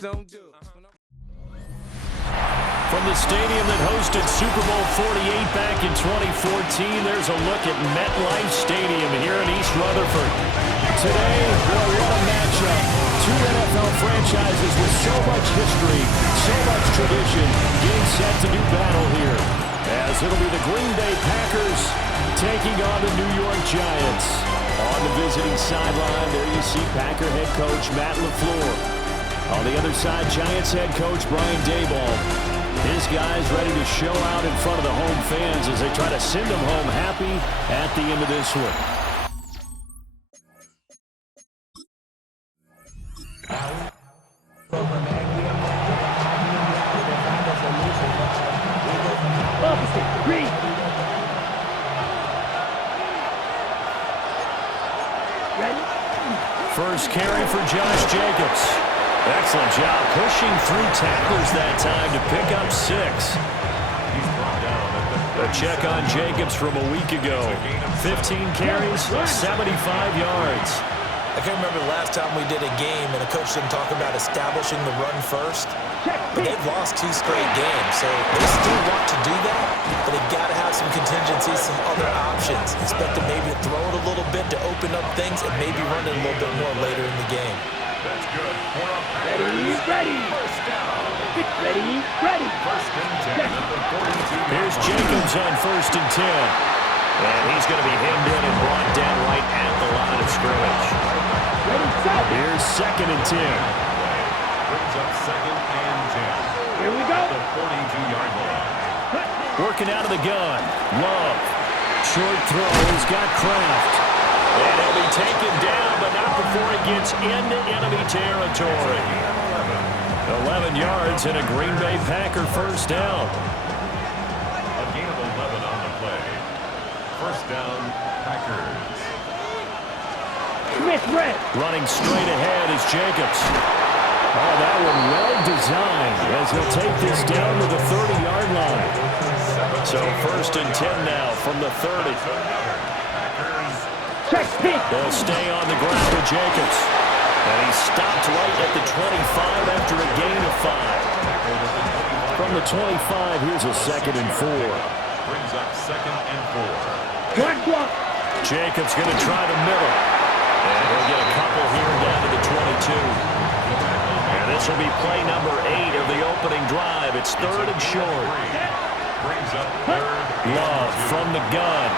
Don't do it. From the stadium that hosted Super Bowl 48 back in 2014, there's a look at MetLife Stadium here in East Rutherford. Today, boy, what a matchup. Two NFL franchises with so much history, so much tradition, getting set to do battle here. As it'll be the Green Bay Packers taking on the New York Giants. On the visiting sideline, there you see Packer head coach Matt LaFleur. On the other side, Giants head coach Brian Daboll. His guys ready to show out in front of the home fans as they try to send them home happy at the end of this one. First carry for Josh Jacobs. Excellent job pushing through tacklers that time to pick up 6. A check on Jacobs from a week ago. 15 carries, 75 yards. I can't remember the last time we did a game and a coach didn't talk about establishing the run first. But they've lost 2 straight games, so they still want to do that, but they've got to have some contingencies, some other options. Expect to maybe throw it a little bit to open up things and maybe run it a little bit more later in the game. That's good. Ready. Ready. First and 10 at the 42. Here's Jacobs on first and 10. And he's going to be hemmed in and brought down right at the line of scrimmage. Here's second and 10. Brings up second and 10. Here we go. The 42-yard line. Working out of the gun. Love. Short throw. He's got Kraft. And he'll be taken down, but not before he gets into enemy territory. 11 yards and a Green Bay Packer first down. A gain of 11 on the play. First down, Packers. Running straight ahead is Jacobs. Oh, that one well designed as he'll take this down to the 30-yard line. So first and 10 now from the 30. They'll stay on the ground with Jacobs. And he stopped right at the 25 after a gain of 5. From the 25, here's a second and 4. Brings up second and 4. Jacobs going to try the middle. And he'll get a couple here down to the 22. And this will be play number 8 of the opening drive. It's third and short. Brings up third. Love from the gun.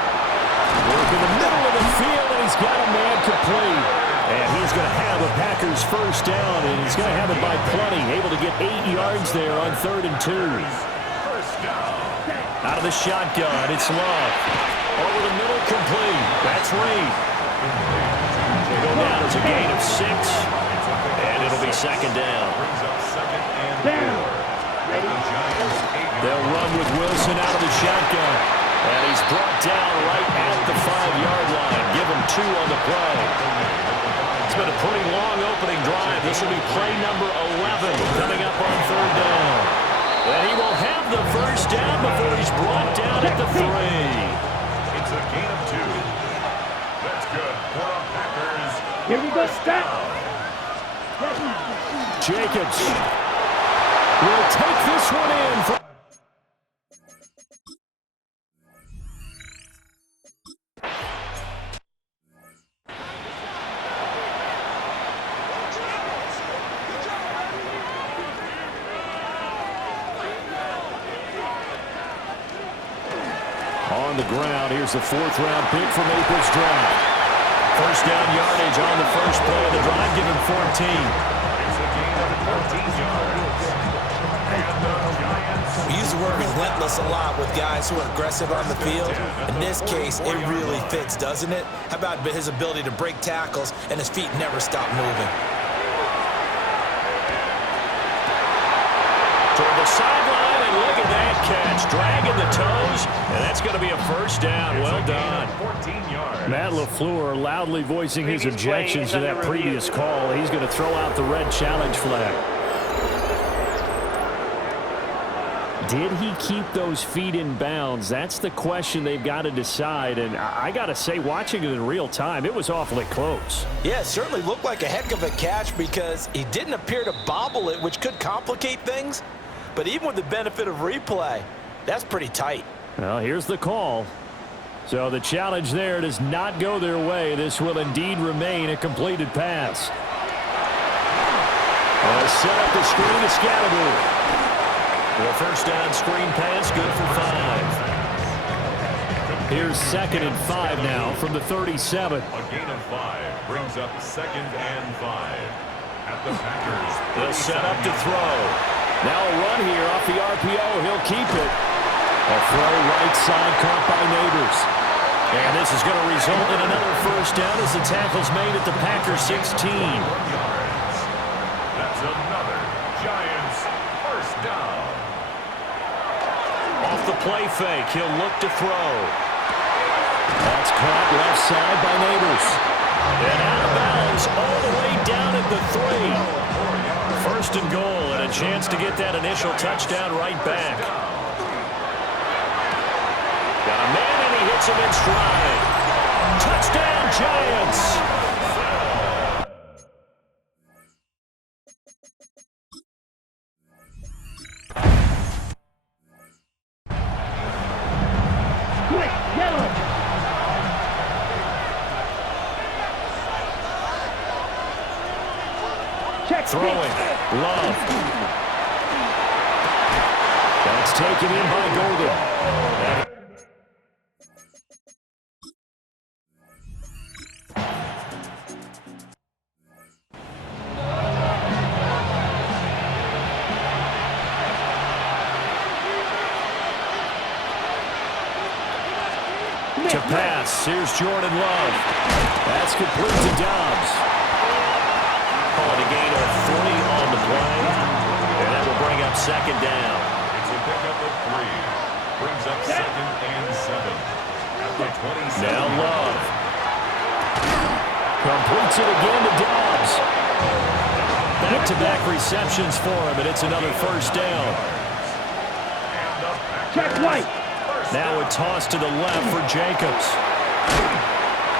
Work in the middle of the field, and he's got a man complete. And he's going to have a Packers first down, and he's going to have it by plenty. Able to get 8 yards there on third and 2. Out of the shotgun, it's Love. Over the middle, complete. That's Reed. They go down as a gain of 6, and it'll be second down. They'll run with Wilson out of the shotgun. And he's brought down right at the 5-yard line. Give him 2 on the play. It's been a pretty long opening drive. This will be play number 11 coming up on third down. And he will have the first down before he's brought down at the 3. It's a gain of 2. That's good for the Packers. Here we go, stop. Jacobs will take this one in. On the ground, here's the 4th-round pick from April's draft. First down yardage on the first play of the drive, give him 14. It's a gain of 14 yards. And the Giants. We use the word relentless a lot with guys who are aggressive on the field. In this case, it really fits, doesn't it? How about his ability to break tackles and his feet never stop moving? Toward the sideline, and look at that catch. Dragging the toes, and that's going to be a first down. Well done. 14 yards. Matt LaFleur loudly voicing his objections to that previous call. He's going to throw out the red challenge flag. did he keep those feet in bounds? That's the question they've got to decide. And I got to say, watching it in real time, it was awfully close. Yeah, it certainly looked like a heck of a catch because he didn't appear to bobble it, which could complicate things. But even with the benefit of replay, that's pretty tight. Well, here's the call. So the challenge there does not go their way. This will indeed remain a completed pass. Set up the screen to Scatterby. The first down screen pass, good for 5. Here's 2nd and 5 now from the 37. A gain of 5 brings up 2nd and 5 at the Packers. They'll set up to throw. Now a run here off the RPO. He'll keep it. A throw right side caught by Neighbors. And this is going to result in another first down as the tackle's made at the Packers 16. That's another Giants first down. Off the play fake, he'll look to throw. That's caught left side by Neighbors. And out of bounds all the way down at the 3. First and goal and a chance to get that initial touchdown right back. Got a man and he hits him in stride. Touchdown Giants! Throwing. Love. That's taken in by Golden. To pass. Here's Jordan Love. That's complete to Dobbs. Call it a gain of 3 on the play. And that will bring up 2nd down. It's a pickup of 3. Brings up 2nd and 7 at the 27. Now Love. Completes it again to Dobbs. Back-to-back receptions for him, and it's another first down. Check right. Now a toss to the left for Jacobs.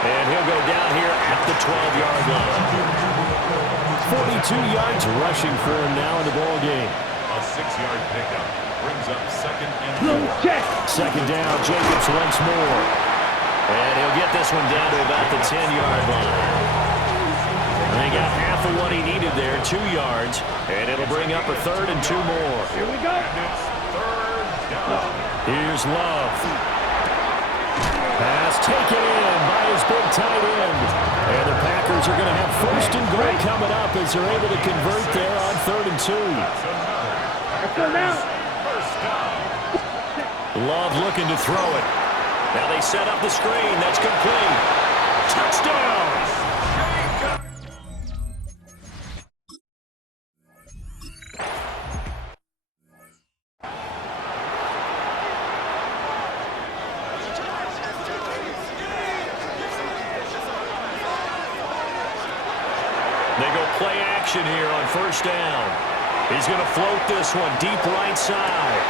And he'll go down here at the 12-yard line. 42 yards rushing for him now in the ball game. A 6-yard pickup brings up 2nd and 4. Check. 2nd down, Jacobs once more. And he'll get this one down to about the 10-yard line. And they got half of what he needed there, 2 yards. And it'll bring up a 3rd and 2 more. Here we go. And it's 3rd down. Here's Love. Pass taken in by his big tight end. And the Packers are going to have 1st and goal coming up as they're able to convert there on 3rd and 2. Let's go now. First down. Love looking to throw it. Now they set up the screen. That's complete. Touchdown! They go play action here on first down. He's going to float this one deep right side.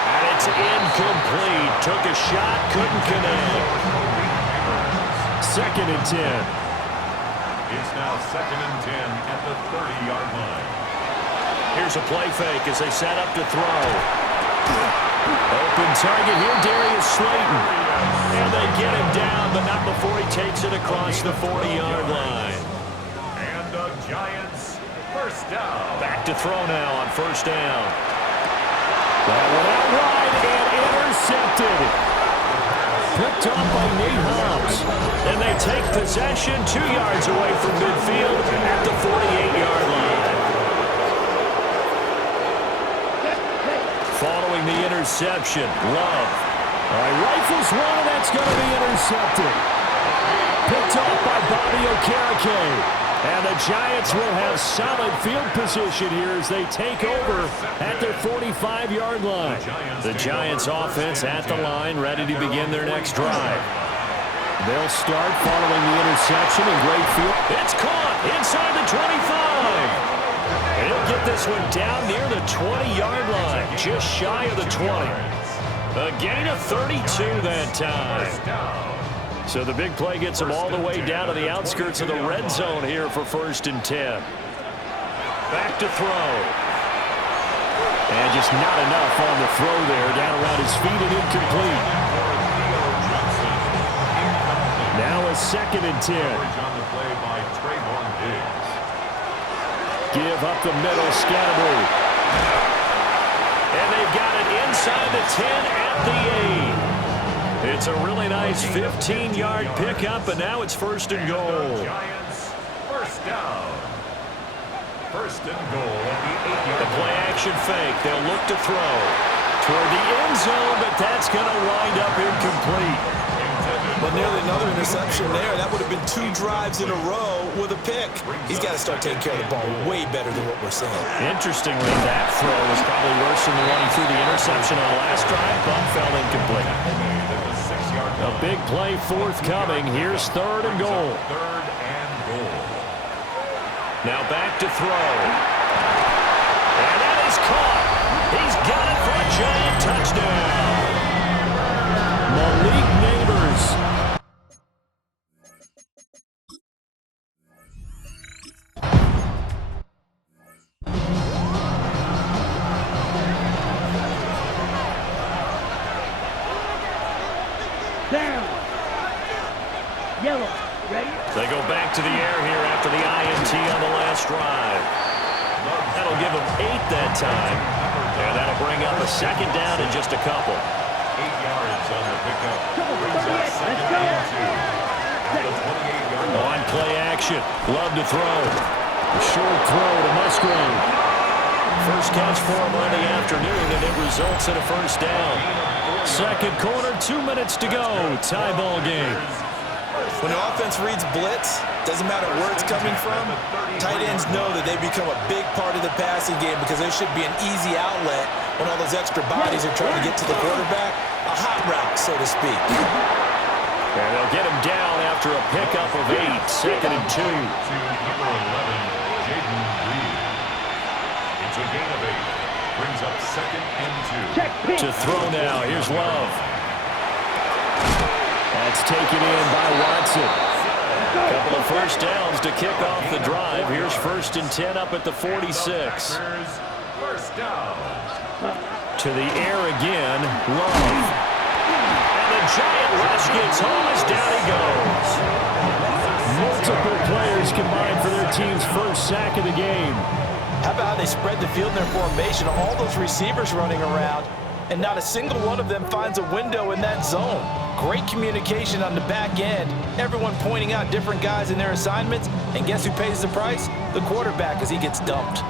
And it's incomplete. Took a shot, couldn't connect. 2nd and 10. It's now 2nd and 10 at the 30-yard line. Here's a play fake as they set up to throw. Open target here, Darius Slayton. And they get him down, but not before he takes it across the 40-yard line. And the Giants first down. Back to throw now on first down. That one out wide and intercepted. Picked off by Nate Hobbs. And they take possession 2 yards away from midfield at the 48-yard line. Following the interception, Love. All right, rifles one, and that's going to be intercepted. Picked off by Bobby Okereke. And the Giants will have solid field position here as they take over at their 45-yard line. The Giants offense at the line, ready to begin their next drive. They'll start following the interception in great field. It's caught inside the 25. He'll get this one down near the 20-yard line, just shy of the 20. A gain of 32 that time. So the big play gets them all the way down to the outskirts of the red zone here for 1st and 10. Back to throw. And just not enough on the throw there. Down around his feet and incomplete. Now a 2nd and 10. Give up the middle, Scatterbrain. And they've got it inside the 10 at the 8. It's a really nice 15-yard pickup, and now it's 1st and goal. Giants, 1st down. 1st and goal at the 8-yard line. The play-action fake. They'll look to throw toward the end zone, but that's going to wind up incomplete. But nearly another interception there. That would have been 2 drives in a row with a pick. He's got to start taking care of the ball way better than what we're seeing. Interestingly, that throw was probably worse than the one he threw the interception on the last drive, but fell incomplete. A big play forthcoming. Here's 3rd and goal. 3rd and goal. Now back to throw. And that is caught. He's got it for a giant touchdown. Malik Neighbors. Down. Yellow. Ready? They go back to the air here after the INT on the last drive. That'll give them 8 that time. And that'll bring up a 2nd down in just a couple. 8 yards on the pickup. Brings up 2nd and 2. At the 28-yard line. On play action. Love to throw. A short throw to Musgrave. First catch for him on the afternoon, and it results in a 1st down. 2nd quarter, 2 minutes to go. Tie ball game. When the offense reads blitz, doesn't matter where it's coming from, tight ends know that they become a big part of the passing game because there should be an easy outlet when all those extra bodies are trying to get to the quarterback. A hot route, so to speak. And they'll get him down after a pickup of 8. 2nd and 2. To number 11, Jaden Reed. It's a gain of 8. Brings up 2nd and 2. Check pitch. To throw now. Here's Love. That's taken in by Watson. Couple of 1st downs to kick off the drive. Here's 1st and 10 up at the 46. 1st down. To the air again. Love. And the giant rush gets home as down he goes. Multiple players combined for their team's 1st sack of the game. How about how they spread the field in their formation? All those receivers running around, and not a single one of them finds a window in that zone. Great communication on the back end. Everyone pointing out different guys in their assignments. And guess who pays the price? The quarterback as he gets dumped.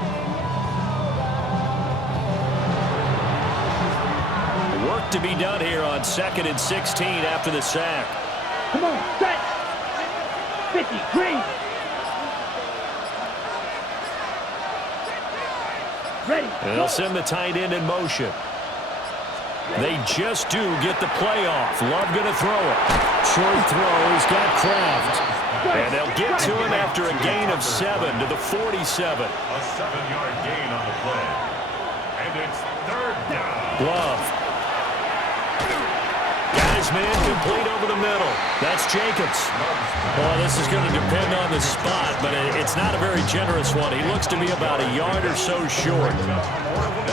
Work to be done here on 2nd and 16 after the sack. Come on, set. 50, green. Ready. And they'll send the tight end in motion. They just do get the play off. Love going to throw it. Short throw. He's got Kraft. And they'll get to him after a gain of 7 to the 47. A 7-yard gain on the play. And it's 3rd down. Love. Got his man complete over the middle. That's Jacobs. Well, this is going to depend on the spot, but it's not a very generous one. He looks to be about a yard or so short.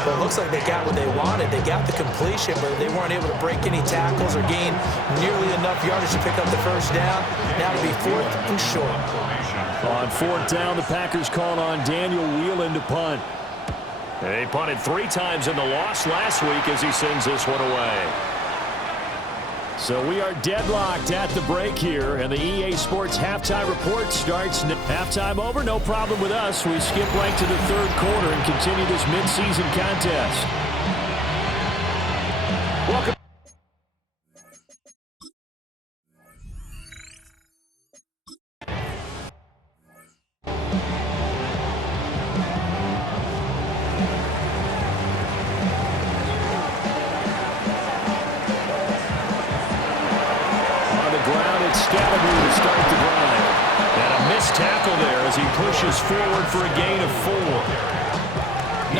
Well, it looks like they got what they wanted. They got the completion, but they weren't able to break any tackles or gain nearly enough yardage to pick up the 1st down. Now to be 4th and short. On 4th down, the Packers called on Daniel Whelan to punt. They punted 3 times in the loss last week as he sends this one away. So we are deadlocked at the break here, and the EA Sports halftime report starts. Halftime over, no problem with us. We skip right to the 3rd quarter and continue this midseason contest. Welcome. Scatterbrain to start the drive. And a missed tackle there as he pushes forward for a gain of 4.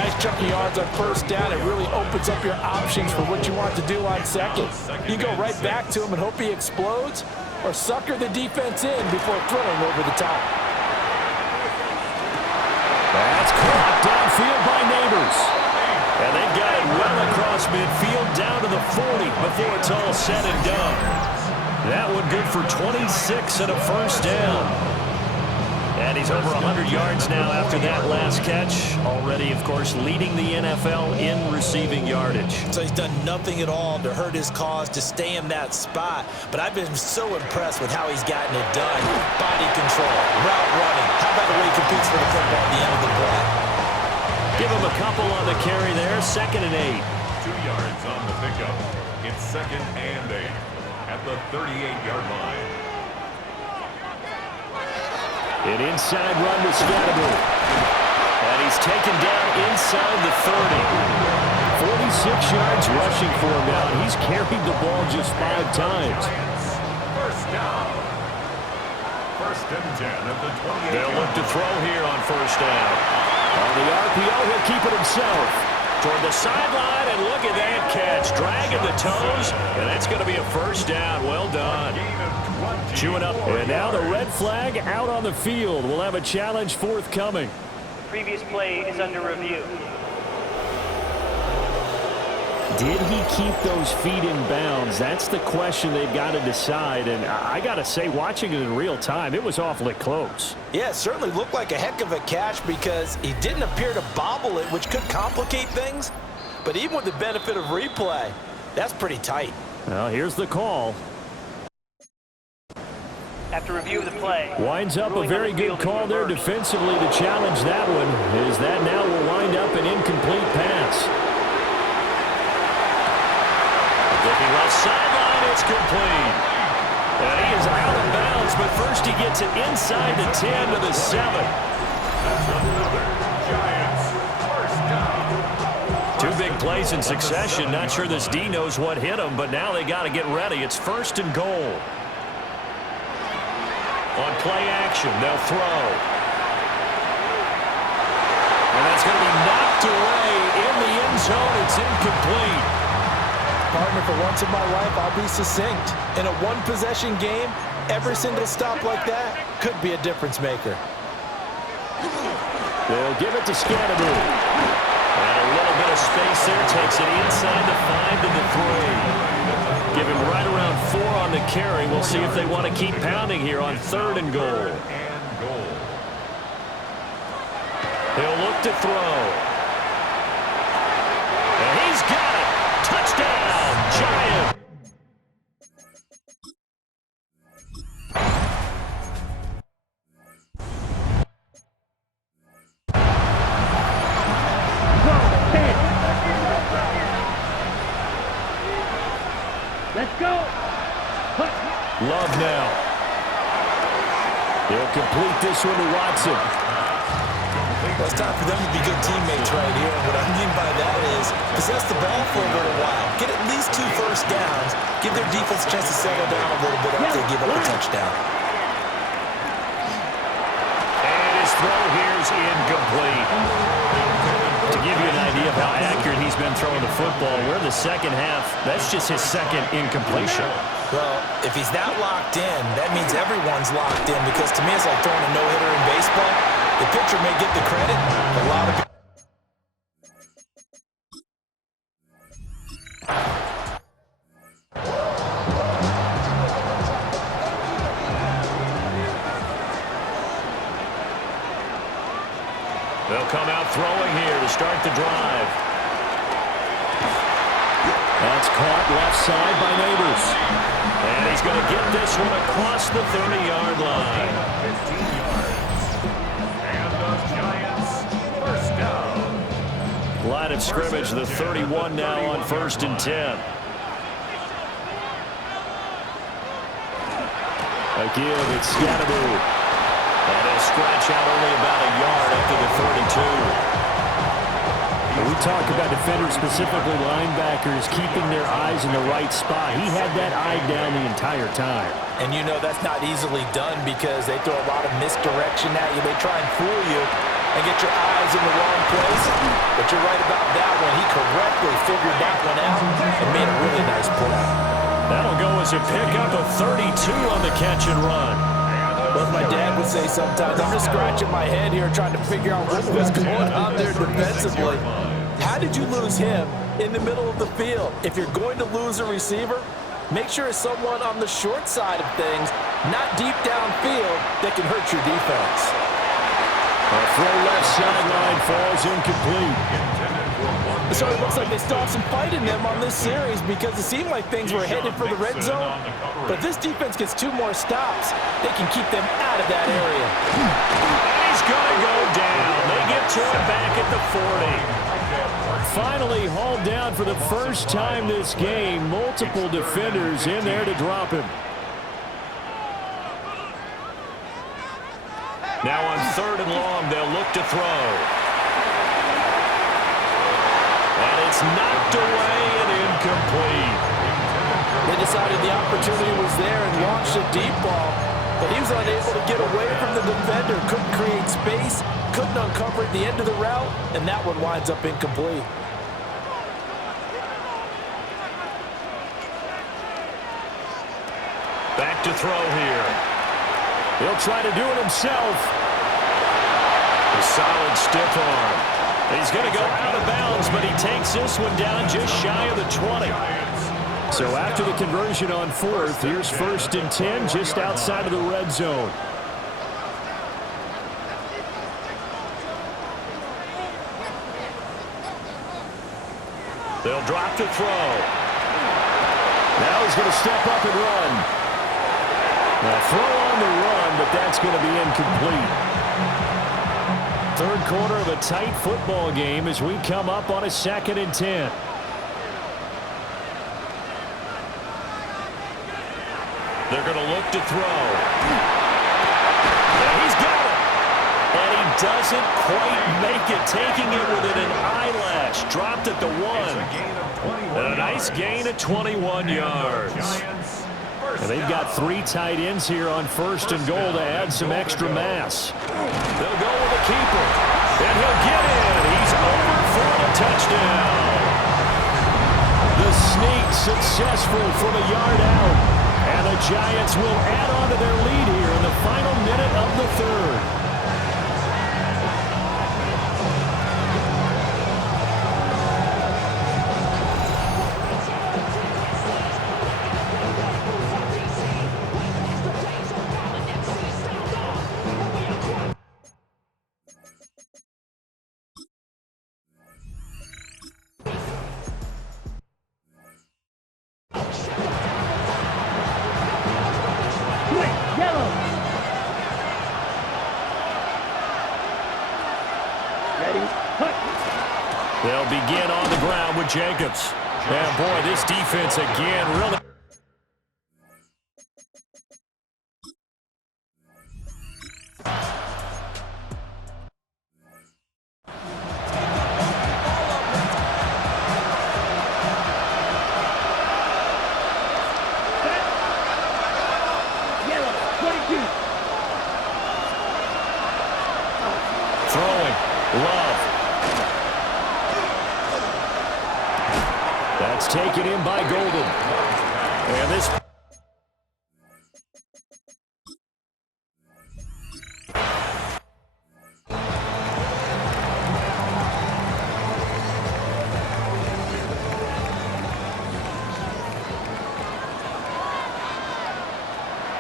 nice chunk of yards on first down. It really opens up your options for what you want to do on second. You go right back to him and hope he explodes, or sucker the defense in before throwing over the top. That's caught downfield by Neighbors. And they've got it well across midfield down to the 40 before it's all said and done. That one good for 26 and a first down. And he's over 100 yards now after that last catch. Already, of course, leading the NFL in receiving yardage. So he's done nothing at all to hurt his cause, to stay in that spot. But I've been so impressed with how he's gotten it done. Body control, route running. How about the way he competes for the football at the end of the play? Give him a couple on the carry there. 2nd and 8. 2 yards on the pickup. It's 2nd and 8 at the 38-yard line. An inside run to Scatterby. And he's taken down inside the 30. 46 yards rushing for him now. He's carried the ball just 5 times. First down. 1st and 10 at the 28. They'll look to throw here on first down. On the RPO, he'll keep it himself. Toward the sideline, and look at that catch. Dragging the toes, and that's going to be a first down. Well done. Chewing up. And now the red flag out on the field. We'll have a challenge forthcoming. The previous play is under review. Did he keep those feet in bounds? That's the question they've got to decide. And I got to say, watching it in real time, it was awfully close. Yeah, it certainly looked like a heck of a catch because he didn't appear to bobble it, which could complicate things. But even with the benefit of replay, that's pretty tight. Well, here's the call. After review of the play. Winds up a very good call there defensively to challenge that one. As that now will wind up an incomplete pass. Looking left sideline, it's complete. And he is out of bounds, but first he gets it inside the 10 to the 7. That's another Giants first down. 2 big plays in succession. Not sure this D knows what hit him, but now they got to get ready. It's 1st and goal. On play action, they'll throw. And that's going to be knocked away in the end zone. It's incomplete. Partner, for once in my life, I'll be succinct. In a one-possession game, every single stop like that could be a difference maker. They'll give it to Scatterby. And a little bit of space there. Takes it inside the 5 to the 3. Give him right around 4 on the carry. We'll see if they want to keep pounding here on 3rd and goal. He'll look to throw. And he's got it. Touchdown, Giants. Let's go. Love now. They'll complete this one to Watson. Well, it's time for them to be good teammates right here. And what I mean by that is possess the ball for a little while. Get at least 2 first downs. Give their defense a chance to settle down a little bit after they give up a touchdown. And his throw here is incomplete. To give you an idea of how accurate he's been throwing the football, we're in the second half. That's just his 2nd incompletion. Well, if he's that locked in, that means everyone's locked in because to me it's like throwing a no-hitter in baseball. The pitcher may get the credit, but a lot of people. They'll come out throwing here to start the drive. That's caught left side by Neighbors. And he's going to get this one across the 30-yard line. 15 yards. And the Giants first down. Line of scrimmage, the 31 now on 1st and 10. Again, it's Scatterby. And he'll scratch out only about a yard after the 32. We talk about defenders, specifically linebackers, keeping their eyes in the right spot. He had that eye down the entire time. And you know that's not easily done because they throw a lot of misdirection at you. They try and fool you. and get your eyes in the wrong place. But you're right about that one. He correctly figured that one out and made a really nice play. That'll go as a pickup of 32 on the catch and run. What my dad would say sometimes, I'm just scratching my head here trying to figure out what was going on there defensively. How did you lose him in the middle of the field? If you're going to lose a receiver, make sure it's someone on the short side of things, not deep downfield, that can hurt your defense. A throw left sideline falls incomplete. So it looks like they still have some fight in them on this series because it seemed like things were headed for the red zone. But if this defense gets 2 more stops, they can keep them out of that area. He's going to go down. They get to him back at the 40. Finally hauled down for the first time this game. Multiple defenders in there to drop him. Now on 3rd and long, they'll look to throw. And it's knocked away and incomplete. They decided the opportunity was there and launched a deep ball, but he was unable to get away from the defender, couldn't create space, couldn't uncover at the end of the route, and that one winds up incomplete. Back to throw here. He'll try to do it himself. A solid stiff arm. He's going to go out of bounds, but he takes this one down just shy of the 20. So after the conversion on 4th, here's 1st and 10 just outside of the red zone. They'll drop to throw. Now he's going to step up and run. Now throw on the run, but that's going to be incomplete. 3rd quarter of a tight football game as we come up on a 2nd and 10. They're going to look to throw. And he's got it. And he doesn't quite make it, taking it within an eyelash. Dropped at the 1. And a nice gain of 21 yards. And they've got 3 tight ends here on 1st and goal to add some extra mass. They'll go with a keeper. And he'll get in. He's over for the touchdown. The sneak successful from a yard out. And the Giants will add on to their lead here in the final minute of the 3rd. They'll begin on the ground with Jacobs. And boy, this defense again really. Throwing. Love. That's taken in by Golden. And this.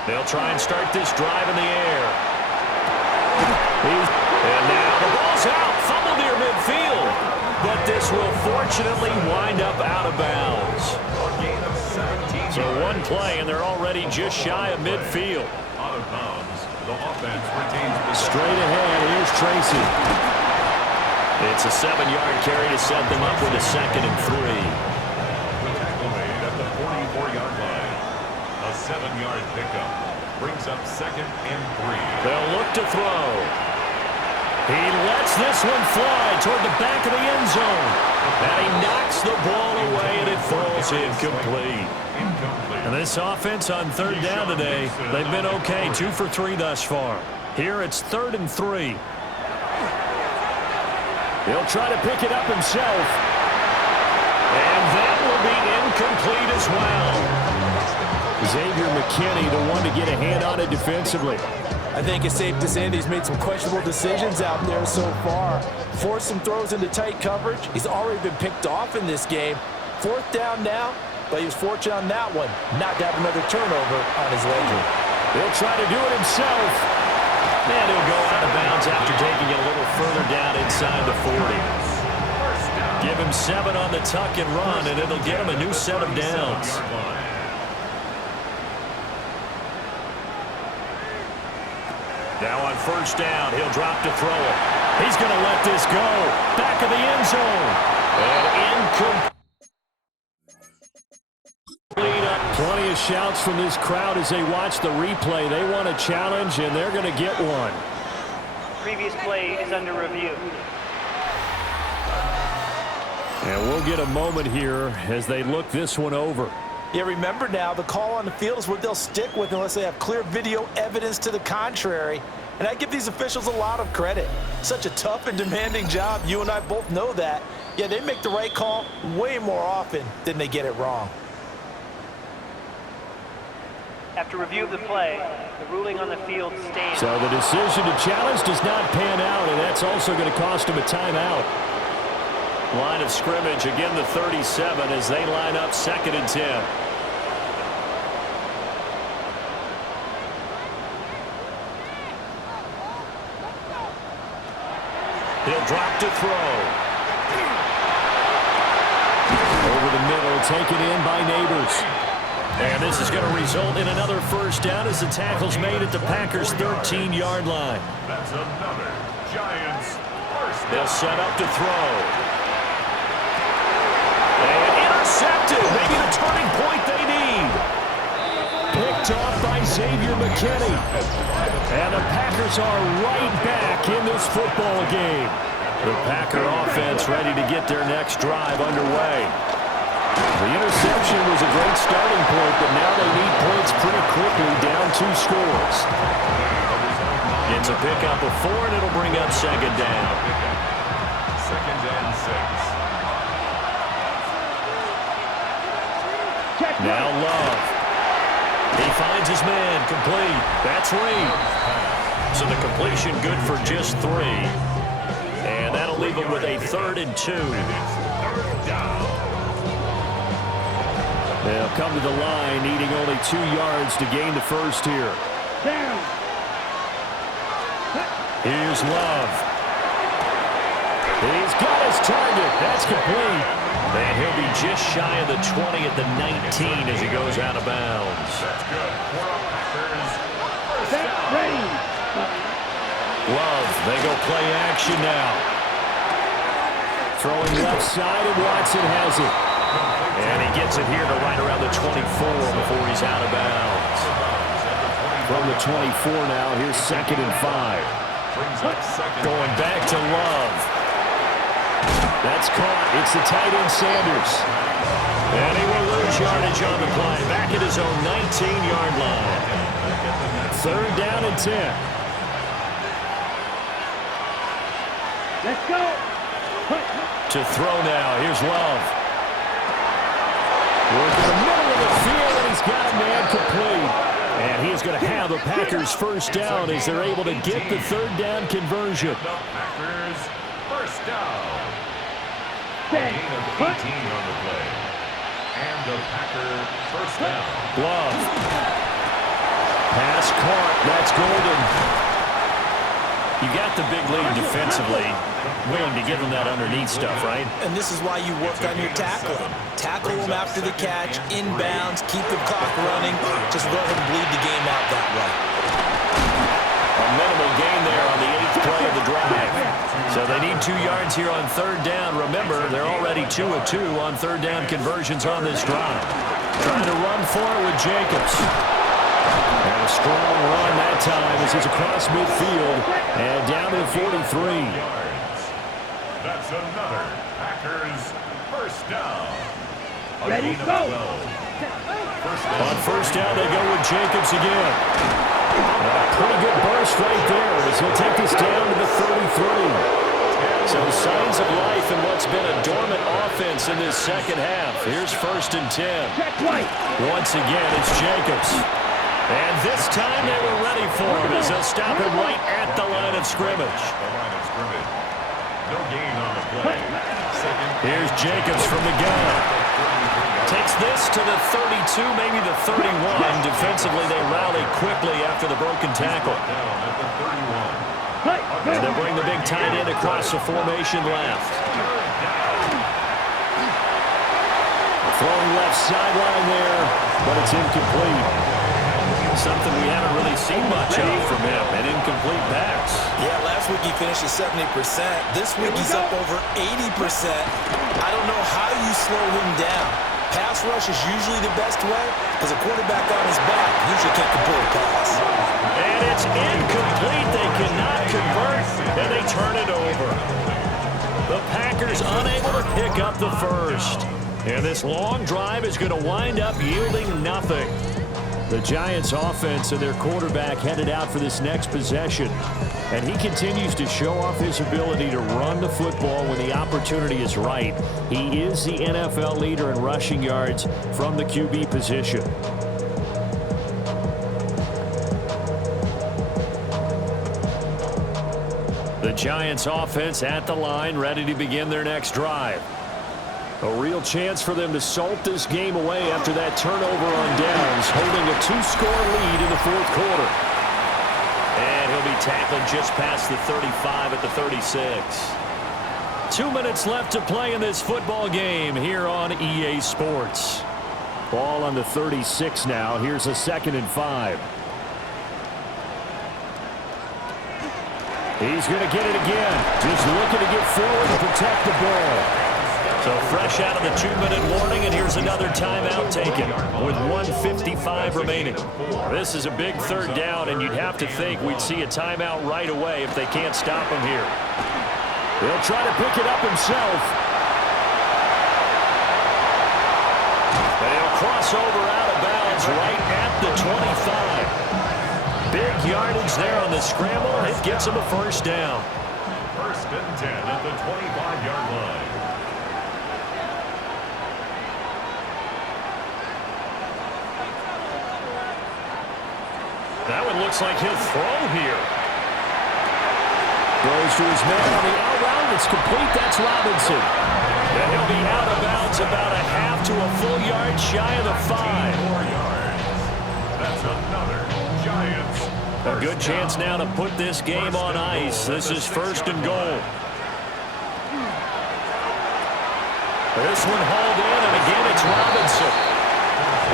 They'll try and start this drive in the air. And now the ball's out. Fumble near midfield. But this will fortunately wind up out of bounds. So one play, and they're already just shy of midfield. Out of bounds. The offense retains. Straight ahead, here's Tracy. It's a 7-yard carry to set them up with a 2nd and 3. The tackle made at the 44-yard line. A 7-yard pickup brings up 2nd and 3. They'll look to throw. He lets this one fly toward the back of the end zone. And he knocks the ball away, and it falls incomplete. And this offense on 3rd down today, they've been okay. 2 for 3 thus far. Here it's 3rd and 3. He'll try to pick it up himself. And that will be incomplete as well. Xavier McKinney, the one to get a hand on it defensively. I think it's safe to say that he's made some questionable decisions out there so far. Forced some throws into tight coverage. He's already been picked off in this game. 4th down now, but he was fortunate on that one not to have another turnover on his ledger. He'll try to do it himself. And he'll go out of bounds after taking it a little further down inside the 40. Give him 7 on the tuck and run, and it'll get him a new set of downs. Now on 1st down, he'll drop to throw it. He's going to let this go. Back of the end zone. And incomplete. Plenty of shouts from this crowd as they watch the replay. They want a challenge, and they're going to get one. Previous play is under review. And we'll get a moment here as they look this one over. Yeah, remember now, the call on the field is what they'll stick with unless they have clear video evidence to the contrary. And I give these officials a lot of credit. Such a tough and demanding job. You and I both know that. Yeah, they make the right call way more often than they get it wrong. After review of the play, the ruling on the field stands. So the decision to challenge does not pan out, and that's also going to cost him a timeout. Line of scrimmage, again the 37 as they line up 2nd and 10. He'll drop to throw. Over the middle, taken in by Neighbors. And this is going to result in another 1st down as the tackle's made at the Packers' 13-yard line. That's another Giants 1st down. They'll set up to throw. And intercepted. Maybe the turning point they need. Picked off by Xavier McKinney. And the Packers are right back in this football game. The Packer offense ready to get their next drive underway. The interception was a great starting point, but now they need points pretty quickly, down 2 scores. It's a pickup of 4, and it'll bring up 2nd down. 2nd and 6. Now Love. He finds his man, complete. That's Reed. So the completion good for just 3. And that'll leave him with a 3rd and 2. They'll come to the line, needing only 2 yards to gain the 1st here. Down. Here's Love. He's got his target. That's complete. And he'll be just shy of the 20 at the 19 as he goes out of bounds. That's good. Packers 1st Set, down. ready. Love, they go play action now. Throwing left side, and Watson has it. And he gets it here to right around the 24 before he's out of bounds. From the 24 now, here's 2nd and 5. Going back to Love. That's caught. It's the tight end Sanders. And he will lose yardage on the play. Back at his own 19-yard line. 3rd down and 10. Let's go. To throw now. Here's Love. Working the middle of the field, and he's got a man complete. And he is going to have the Packers' 1st down as they're able to get the 3rd down conversion. The Packers 1st down. A Set. gain of 18 on the play. And the Packer 1st down. Love. Pass caught. That's Golden. You got the big lead defensively. Willing to give them that underneath stuff, right? And this is why you work on your tackling. Tackle them after the catch, inbounds, keep the clock running. Just go ahead and bleed the game out that way. A minimal gain there on the 8th play of the drive. So they need 2 yards here on 3rd down. Remember, they're already 2 of 2 on 3rd down conversions on this drive. Trying to run for it with Jacobs. And a strong run that time as he's across midfield and down to the 43. That's another Packers 1st down. A Ready, gain of go. 12. On 1st down, they go with Jacobs again. And a pretty good burst right there as he'll take this down to the 33. So signs of life in what's been a dormant offense in this second half. Here's 1st and 10. Once again, it's Jacobs. And this time they were ready for him as they'll stop him right at the line of scrimmage. No gain on the play. Here's Jacobs from the gun. Takes this to the 32, maybe the 31. Defensively, they rally quickly after the broken tackle. Down at the 31. And they'll bring the big tight end across the formation left. Throwing left sideline there, but it's incomplete. Something we haven't really seen much of from him, an incomplete pass. Yeah, last week he finished at 70%. This week he's up over 80%. I don't know how you slow him down. Pass rush is usually the best way because a quarterback on his back usually can't complete a pass. And it's incomplete. They cannot convert, and they turn it over. The Packers unable to pick up the first. And this long drive is going to wind up yielding nothing. The Giants offense and their quarterback headed out for this next possession. And he continues to show off his ability to run the football when the opportunity is right. He is the NFL leader in rushing yards from the QB position. The Giants offense at the line, ready to begin their next drive. A real chance for them to salt this game away after that turnover on downs, holding a 2-score lead in the 4th quarter. And he'll be tackled just past the 35 at the 36. 2 minutes left to play in this football game here on EA Sports. Ball on the 36 now. Here's a 2nd and 5. He's going to get it again. Just looking to get forward and protect the ball. So fresh out of the 2-minute warning, and here's another timeout taken with 1:55 remaining. This is a big 3rd down, and you'd have to think we'd see a timeout right away if they can't stop him here. He'll try to pick it up himself. And he'll cross over out of bounds right at the 25. Big yardage there on the scramble. It gets him a 1st down. 1st and 10 at the 25-yard line. That one looks like he'll throw here. Throws to his man on the out route. It's complete. That's Robinson. And he'll be out of bounds about a half to a full yard shy of the 5. 4 yards. That's another Giants. A good chance now to put this game on ice. This is 1st and goal. This one hauled in, and again it's Robinson.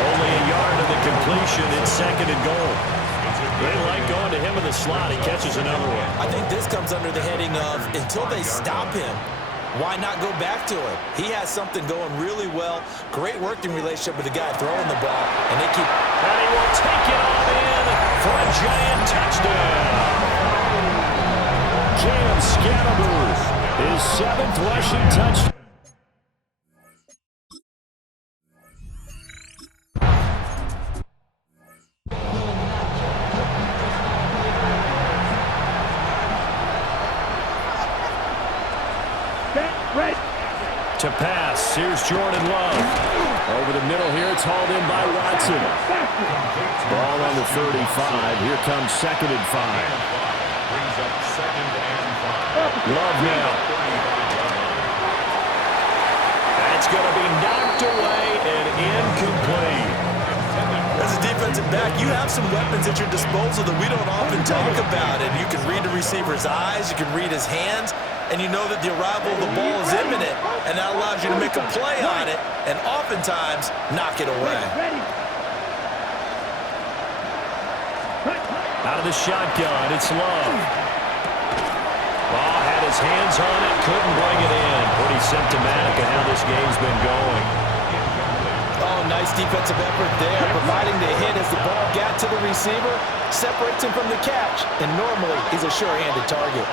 Only a yard of the completion. It's 2nd and goal. They like going to him in the slot. He catches another one. I think this comes under the heading of until they stop him, why not go back to him? He has something going really well. Great working relationship with the guy throwing the ball. And they keep... And he will take it on in for a Giant touchdown. Cam Scannaboo, his 7th rushing touchdown. To pass, here's Jordan Love. Over the middle here, it's hauled in by Watson. Ball on the 35. Here comes 2nd and 5. Brings up 2nd and 5. Love now. That's going to be knocked away and incomplete. As a defensive back, you have some weapons at your disposal that we don't often talk about. And you can read the receiver's eyes, you can read his hands, and you know that the arrival of the ball is imminent, and that allows you to make a play on it and oftentimes knock it away. Out of the shotgun, it's Love. Ball had his hands on it, couldn't bring it in. Pretty symptomatic of how this game's been going. Oh, nice defensive effort there, providing the hit as the ball got to the receiver, separates him from the catch, and normally he's a sure-handed target.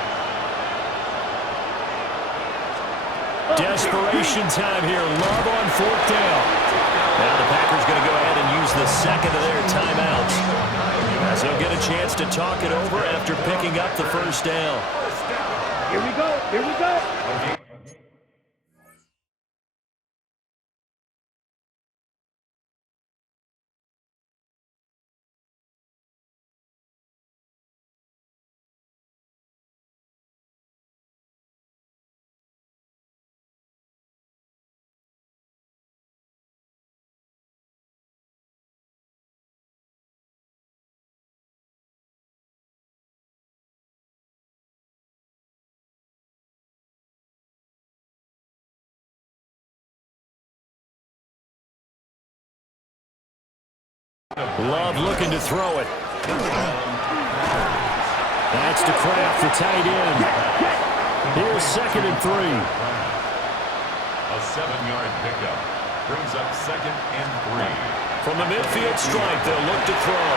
Desperation time here. Love on 4th down. Now the Packers going to go ahead and use the 2nd of their timeouts, as they'll get a chance to talk it over after picking up the 1st down. Here we go. Here we go. Love looking to throw it. That's to Kraft, the tight end. Here's 2nd and 3. A 7-yard pickup brings up 2nd and 3. From the midfield stripe, they'll look to throw.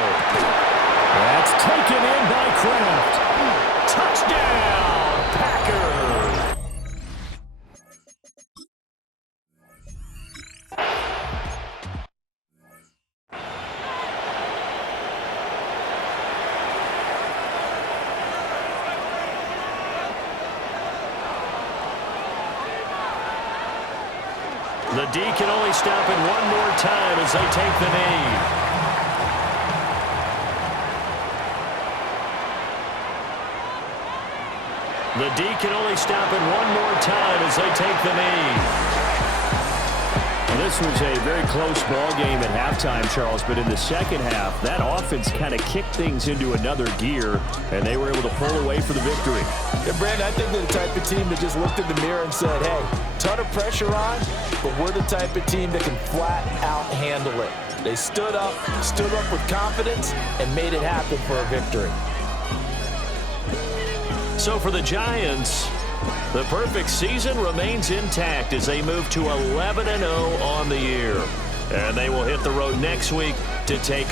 That's taken in by Kraft. Touchdown, Packers! The D can only stop it one more time as they take the knee. The D can only stop it one more time as they take the knee. Well, this was a very close ball game at halftime, Charles, but in the second half, that offense kind of kicked things into another gear, and they were able to pull away for the victory. Yeah, Brandon, I think they're the type of team that just looked in the mirror and said, hey, ton of pressure on, but we're the type of team that can flat out handle it. They stood up with confidence, and made it happen for a victory. So for the Giants, the perfect season remains intact as they move to 11-0 on the year. And they will hit the road next week to take